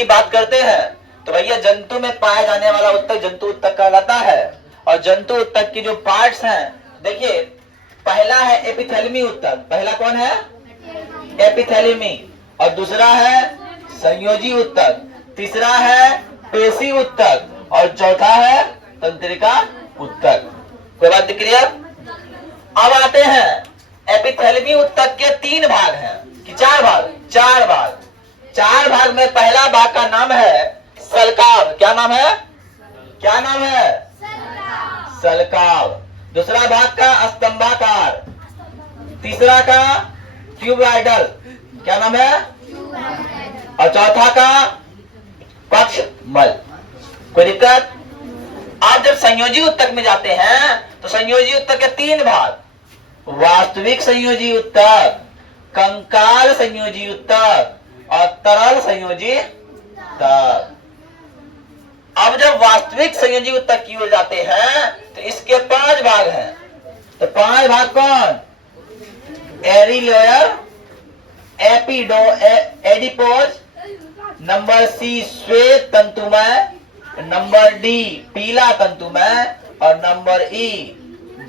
की बात करते हैं तो भैया जंतु में पाया जाने वाला उत्तक जंतु उत्तक कहलाता है। और जंतु उत्तक की जो पार्ट्स हैं, देखिए पहला है एपिथेलिमी उत्तक। पहला कौन है? एपिथेलिमी। और दूसरा है संयोजी उत्तक, तीसरा है पेशी उत्तक और चौथा है तंत्रिका उत्तक। कोई बात दिख रही है? अब आते हैं एपिथेलिमी उत्तक के 3 भाग हैं कि 4 भाग? 4 भाग। 4 भाग में पहला भाग का नाम है सल्काव। क्या नाम है? क्या नाम है? सल्काव। दूसरा भाग का स्तंभाकार, तीसरा का क्यूबॉइडल, क्या नाम है? और चौथा का पक्षमल। कोई दिक्कत? आप जब संयोजी उत्तक में जाते हैं तो संयोजी उत्तक के 3 भाग, वास्तविक संयोजी उत्तक, कंकाल संयोजी उत्तक और तरल संयोजी उत्तक। अब जब वास्तविक संयोजी उत्तक की ओर जाते हैं तो इसके 5 भाग हैं। तो 5 भाग कौन? एरिलोयर, एडिपोज, नंबर सी श्वेत तंतुमय, नंबर डी पीला तंतुमय और नंबर ई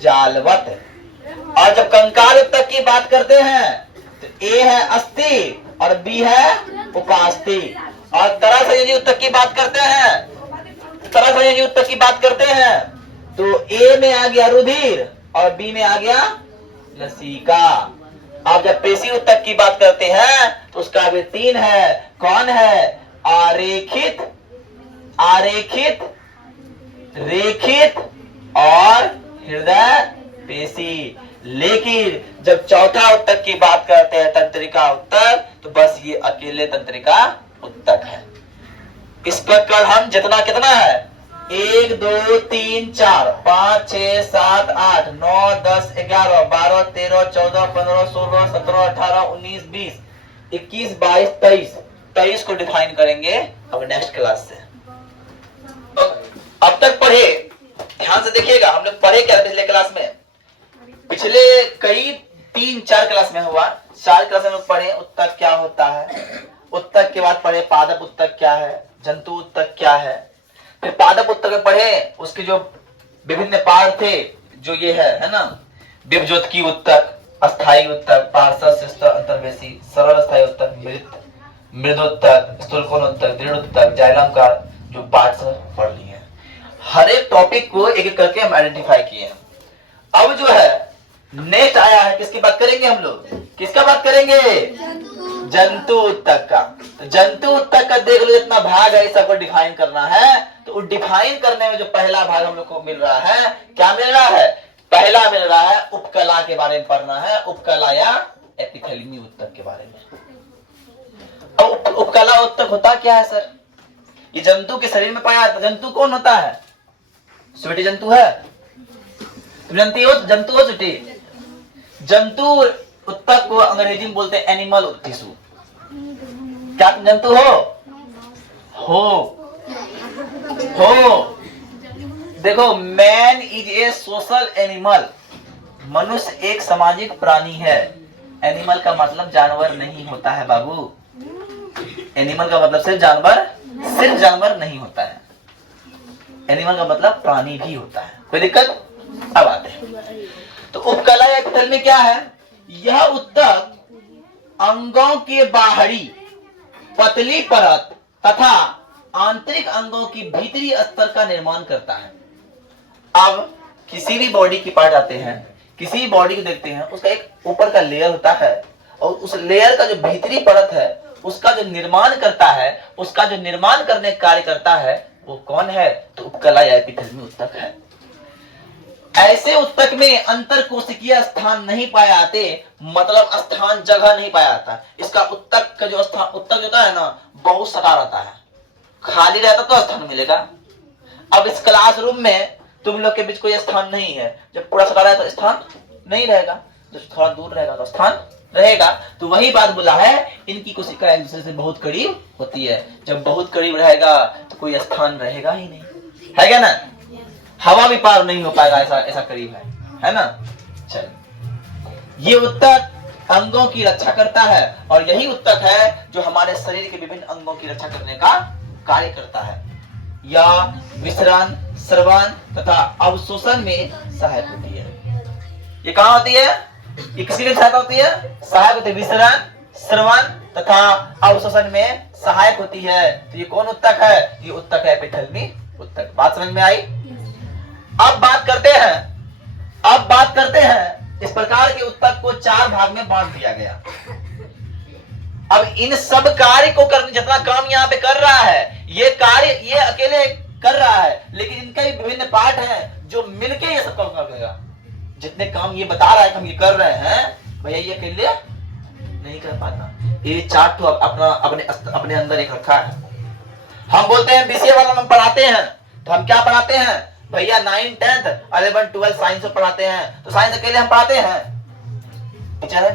जालवत। और जब कंकाल उत्तक की बात करते हैं तो ए है अस्थि और बी है उपास्थि। और तरल संयोजी उत्तक की बात करते हैं, तरल संयोजी उत्तक की बात करते हैं तो ए में आ गया रुधिर और बी में आ गया लसिका। अब जब पेशी उत्तक की बात करते हैं तो उसका भी 3 है। कौन है? आरेखित, आरेखित, रेखित और हृदय पेशी। लेकिन जब चौथा उत्तक की बात करते हैं तंत्रिका उत्तक, तो बस ये अकेले तंत्रिका उत्तक है। इस पर कल हम जितना कितना है 1 2 3 4 5 6 7 8 9 10 11 12 13 14 15 16 17 18 19 20 21 22 23 को डिफाइन करेंगे अब नेक्स्ट क्लास से। तो अब तक पढ़े, ध्यान से देखिएगा हम लोग पढ़े क्या पिछले क्लास में? पिछले कई 3-4 क्लास में हुआ, 4 क्लास में लोग पढ़े उत्तक क्या होता है, उत्तक के बाद पढ़े पादप उत्तक क्या है, जंतु उत्तक क्या है। फिर पादप उत्तक में पढ़े उसके जो विभिन्न पार्ट थे, जो ये है ना, विभज्योतकी उत्तक, अस्थायी उत्तक, पार्श्व शिष्ट अंतर्वेशी, सरल अस्थायी उत्तक, मृदोत्तक, स्थूलकोणोत्तक, दृढ़ उत्तक, जाइलम का जो पार्ट्स पढ़ लिए हैं। हर एक टॉपिक को एक एक करके हम आइडेंटिफाई किए हैं। अब जो है नेक्स्ट आया है, किसकी बात करेंगे हम लोग? किसका बात करेंगे? जंतु उत्तक का। तो जंतु उत्तक का देख लो इतना भाग है, सबको डिफाइन करना है। तो डिफाइन करने में जो पहला भाग हम लोग को मिल रहा है, क्या मिल रहा है? पहला मिल रहा है उपकला के बारे में पढ़ना है, उपकला या एपिथेलिमी उत्तक के बारे में। अब उपकला उत्तक होता क्या है सर? ये जंतु के शरीर में पाया जाता है। जंतु कौन होता है? स्वीटी जंतु है? तुम जानती हो जंतु हो स्वीटी? जंतु उत्तक को अंग्रेजी में बोलते हैं एनिमल टिश्यू। क्या तुम जंतु हो? हो। देखो, man is a social animal. मनुष्य एक सामाजिक प्राणी है। एनिमल का मतलब जानवर नहीं होता है बाबू। एनिमल का मतलब सिर्फ जानवर नहीं होता है। एनिमल का मतलब प्राणी भी होता है। कोई दिक्कत? अब आते हैं तो उपकला या एपिथेलियम में क्या है? यह उत्तक अंगों के बाहरी पतली परत तथा आंतरिक अंगों की भीतरी स्तर का निर्माण करता है। अब किसी भी बॉडी की पार्ट आते हैं, किसी भी बॉडी को देखते हैं, उसका एक ऊपर का लेयर होता है और उस लेयर का जो भीतरी परत है उसका जो निर्माण करता है, उसका जो निर्माण करने का कार्य करता है, वो कौन है? तो उपकला या एपिथेलियम उत्तक है। ऐसे उत्तक में अंतर कोशिकीय स्थान नहीं पाए जाते, मतलब स्थान जगह नहीं पाया जाता। इसका उत्तक का जो स्थान उत्तक होता है ना, बहुत सटा रहता है। खाली रहता तो स्थान मिलेगा। अब इस क्लासरूम में तुम लोग के बीच कोई स्थान नहीं है। जब पूरा सटा रहा है तो स्थान नहीं रहेगा, जब थोड़ा दूर रहेगा तो स्थान रहेगा। तो वही बात बोला है, इनकी कोशिका एक दूसरे से बहुत करीब होती है। जब बहुत करीब रहेगा तो कोई स्थान रहेगा ही नहीं, है क्या ना? हवा भी पार नहीं हो पाएगा, ऐसा करीब है ना? चलिए, ये उत्तक अंगों की रक्षा करता है और यही उत्तक है जो हमारे शरीर के विभिन्न अंगों की रक्षा करने का कार्य करता है या विसरण, श्रवण तथा अवशोषण में सहायक होती है। ये कहाँ होती है? ये किसी में सहायक होती है? सहायक होती है विसरण, श्रवण तथा अवशोषण में सहायक होती है। तो ये कौन उत्तक है? ये उत्तक है एपिथेलमी उत्तक। बात समझ में आई? अब बात करते हैं इस प्रकार के उत्तक को 4 भाग में बांट दिया गया। अब इन सब कार्य को करने, जितना काम यहाँ पे कर रहा है, ये कार्य ये अकेले कर रहा है, लेकिन इनका भी विभिन्न पार्ट हैं जो मिलके ये सब काम करेगा। जितने काम ये बता रहा है कि हम ये कर रहे हैं, भैया ये अकेले नहीं कर पाता। ये चार्ट तो अपने अंदर एक रखा है। हम बोलते हैं बीसीए वाला हम पढ़ाते हैं, तो हम क्या पढ़ाते हैं भैया? 9, 10, 11, 12 साइंस पढ़ाते हैं। तो साइंस अकेले हम पढ़ाते हैं? टीचर है।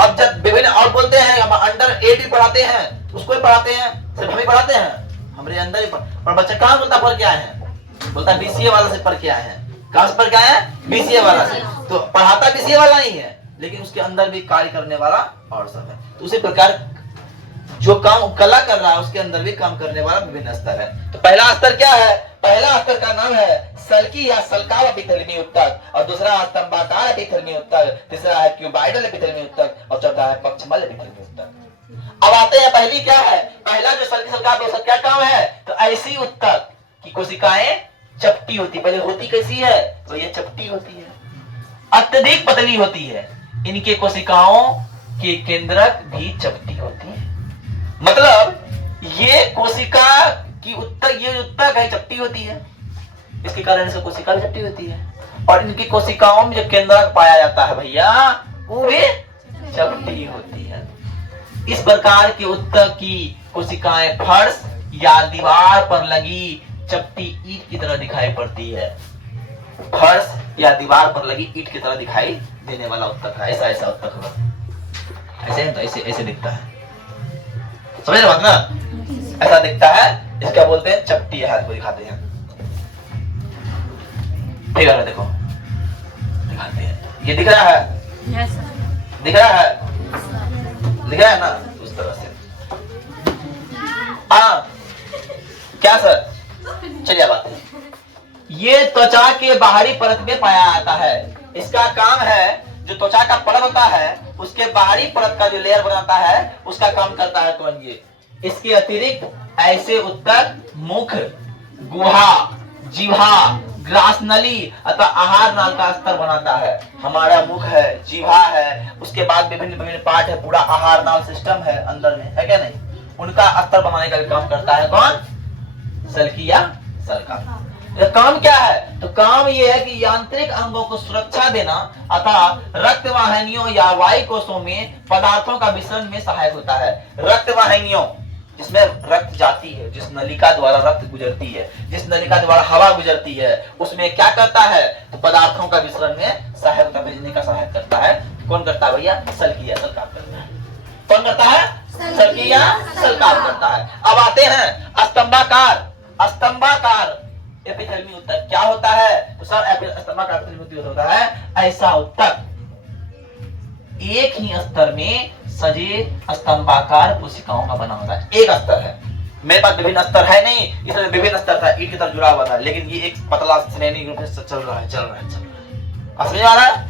अब जब विभिन्न और बोलते हैं हम अंडर 8 पढ़ाते हैं, उसको ही पढ़ाते हैं, सिर्फ हम ही पढ़ाते हैं, हमारे अंदर ही पर बच्चा कहाँ बोलता पढ़ के आए हैं? बोलता बीसीए वाला से पढ़ के आए हैं। कहां से पढ़ के आए हैं? बीसीए वाला से। तो पढ़ाता बीसीए वाला नहीं है, लेकिन उसके अंदर भी कार्य करने वाला और सब है। तो उसी प्रकार जो काम कला कर रहा है उसके अंदर भी काम करने वाला विभिन्न स्तर है। तो पहला स्तर क्या है? पहला स्तर का नाम है सल्की या सल्काव एपिथेलमी उत्तक, और दूसरा स्तंभाकार एपिथेलमी उत्तक, तीसरा है क्यूबाइडल एपिथेलमी उत्तक, और चौथा है पक्षमल एपिथेलमी उत्तक। अब आते हैं पहली क्या है? पहला जो सल्की सल्काव है क्या काम है? तो ऐसी उत्तक की कोशिकाएं चपटी होती। पहले होती कैसी है? तो ये चपटी होती है, अत्यधिक पतली होती है। इनके कोशिकाओं के केंद्रक भी चपटी होती है। मतलब ये कोशिका की उत्तक, ये उत्तक है चपटी होती है, इसके कारण इसकी कोशिका भी चपटी होती है। और इनकी कोशिकाओं में जो केंद्रक पाया जाता है भैया, वो भी चपटी होती है। इस प्रकार के उत्तक की कोशिकाएं फर्श या दीवार पर लगी चपटी ईंट की तरह दिखाई पड़ती है। फर्श या दीवार पर लगी ईंट की तरह दिखाई देने वाला उत्तक है। ऐसा उत्तक होगा, ऐसे तो ऐसे दिखता है। समझ बात ना? ऐसा दिखता है, इसका बोलते हैं चपटी। हाथ को दिखाते हैं, ठीक है, देखो दिखाते हैं। ये दिख रहा है? yes, दिख रहा है? दिख रहा है ना? उस तरह से। हाँ क्या सर? चलिए बात है। ये त्वचा के बाहरी परत में पाया जाता है। इसका काम है जो त्वचा का परत होता है उसके बाहरी परत का जो लेयर बनाता है उसका काम करता है कौन? ये। इसके अतिरिक्त ऐसे उत्तक मुख, गुहा, जिह्वा, ग्रासनली अथवा आहार नाल का स्तर बनाता है। हमारा मुख है, जिह्वा है, उसके बाद विभिन्न पार्ट है, पूरा आहार नाल सिस्टम है अंदर में, है क्या नहीं? उनका स्तर बनाने का काम करता है कौन? सल्की या सल्का। काम क्या है? तो काम यह है कि यांत्रिक अंगों को सुरक्षा देना अथवा रक्त वाहिनियों या वायु कोषों में पदार्थों का विसरण में सहायक होता है। रक्त वाहिनियों जिसमें रक्त जाती है, जिस नलिका द्वारा रक्त गुजरती है, जिस नलिका द्वारा हवा गुजरती है, उसमें क्या करता है? तो पदार्थों का विसरण में सहायता भेजने का सहायक करता है। कौन करता है भैया? सल्की या सल्काव करता है। कौन करता है? सल्की या सल्काव करता है। अब आते हैं स्तंभाकार एपिथेलमी उत्तक क्या होता है? तो सर स्तंभाकार एपिथेलमी उत्तक होता है ऐसा उत्तक एक ही स्तर में सजे स्तंभाकार कोशिकाओं का बना होता है। एक स्तर है, मेरे पास विभिन्न स्तर है नहीं, इसमें विभिन्न स्तर था, ईंट की तरह जुड़ा हुआ था, लेकिन ये एक पतला श्रेणी रूप से चल रहा है। समझ आ रहा है?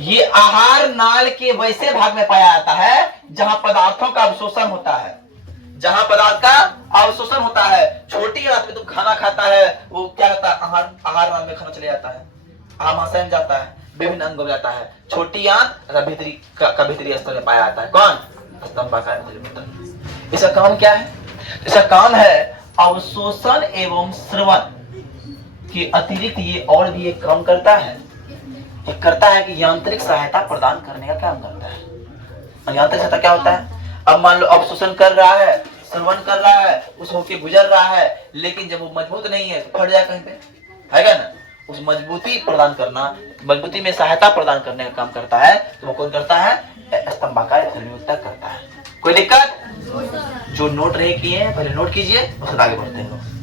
ये आहार नाल के वैसे भाग में पाया जाता है जहां पदार्थों का अवशोषण होता है, जहां पदार्थ का अवशोषण होता है। छोटी आंत में तो खाना खाता है, वो क्या करता है? आहार नाल में खाना चले जाता है, आमाशय में जाता है, विभिन्न अंगों में जाता है। छोटी आंत भीतरी स्तर में पाया जाता है। कौन? स्तंभाकार एपिथेलमी। इसका काम क्या है? इसका काम है अवशोषण एवं श्रवण के अतिरिक्त ये और भी एक काम करता है। ये करता है कि यांत्रिक सहायता प्रदान करने का काम करता है। और यांत्रिक सहायता क्या होता है? अब मान लो अवशोषण कर रहा है, श्रवण कर रहा है, उस होके गुजर रहा है, लेकिन जब वो मजबूत नहीं है तो फट जाए कहीं पे, है क्या ना? उस मजबूती प्रदान करना, मजबूती में सहायता प्रदान करने का काम करता है। तो वो कौन करता है? स्तंभाकार एपिथेलमी उत्तक करता है। कोई दिक्कत? जो नोट रहे किए हैं पहले नोट कीजिए, उसके आगे बढ़ते हैं।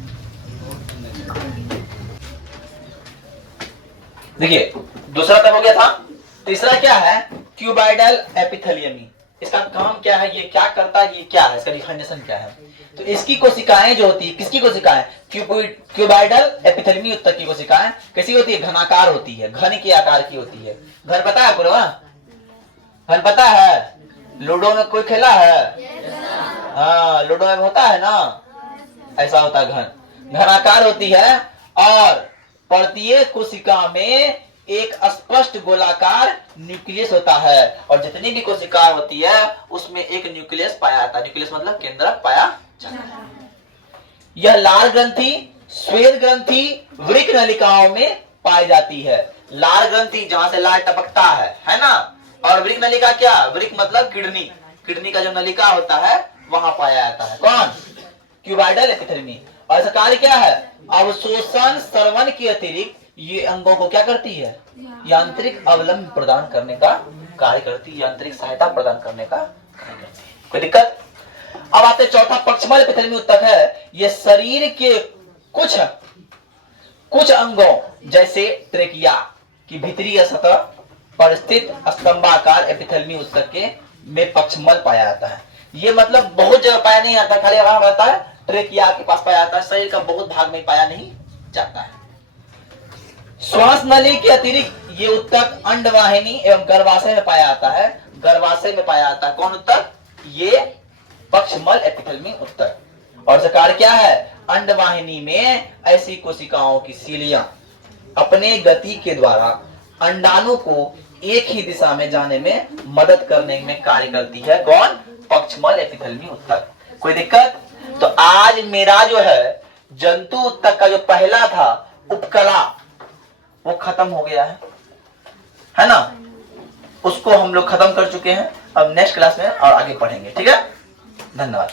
देखिए दूसरा तब हो गया था। तीसरा क्या है? क्यूबाइडल एपिथेलियमी। इसका काम क्या है, ये क्या करता है, ये क्या है, इसका डिफिनेशन क्या है? तो इसकी कोशिकाएं जो होती है, किसकी कोशिकाएं? क्यूबाइडल एपिथेलियमी उत्तक की कोशिकाएं कैसी होती है? घनाकार होती है, घन के आकार की होती है। घन पता है पूरा? घन पता है? लूडो में कोई खेला है? हाँ, लूडो में होता है ना, ऐसा होता है घन। घनाकार होती है और प्रत्येक कोशिका में एक स्पष्ट गोलाकार न्यूक्लियस होता है और जितनी भी कोशिका होती है उसमें एक न्यूक्लियस पाया जाता है। न्यूक्लियस मतलब केंद्रक पाया जाता है। यह लाल ग्रंथि, श्वेत ग्रंथि वृक्क नलिकाओं में पाई जाती है। लाल ग्रंथि जहां से लाल टपकता है ना, और वृक्क नलिका क्या? वृक्क मतलब किडनी, किडनी का जो नलिका होता है वहां पाया जाता है। कौन? क्यूबाइडल एपिथेलियमी। और इसका कार्य क्या है? अवशोषण श्रवण के अतिरिक्त ये अंगों को क्या करती है? यांत्रिक अवलंब प्रदान करने का कार्य करती है, यांत्रिक सहायता प्रदान करने का कार्य करती है। कोई दिक्कत? अब आते चौथा पक्षमल एपिथेलियमी उत्तक है। ये शरीर के कुछ अंगों जैसे ट्रेकिया की भीतरी सतह पर स्थित स्तंभाकार एपिथेलियमी उत्तक के में पक्षमल पाया जाता है। ये मतलब बहुत जगह पाया नहीं आता, खाली वहां रहता है, ट्रेकिया के पास पाया जाता है, शरीर का बहुत भाग में पाया नहीं जाता है। श्वास नली के अतिरिक्त ये उत्तक अंडवाहिनी एवं गर्भाशय में पाया जाता है। गर्भाशय में पाया जाता है। कौन उत्तक? ये पक्षमल एपिथेलियमी उत्तक। और इसका कार्य क्या है? अंडवाहिनी में ऐसी कोशिकाओं की सीलियां अपने गति के द्वारा अंडाणु को एक ही दिशा में जाने में मदद करने में कार्य करती है। कौन? पक्षमल एपिथेलियमी उत्तक। कोई दिक्कत? तो आज मेरा जो है जंतु उत्तक का जो पहला था उपकला, वो खत्म हो गया है ना? उसको हम लोग खत्म कर चुके हैं। अब नेक्स्ट क्लास में और आगे पढ़ेंगे। ठीक है, धन्यवाद।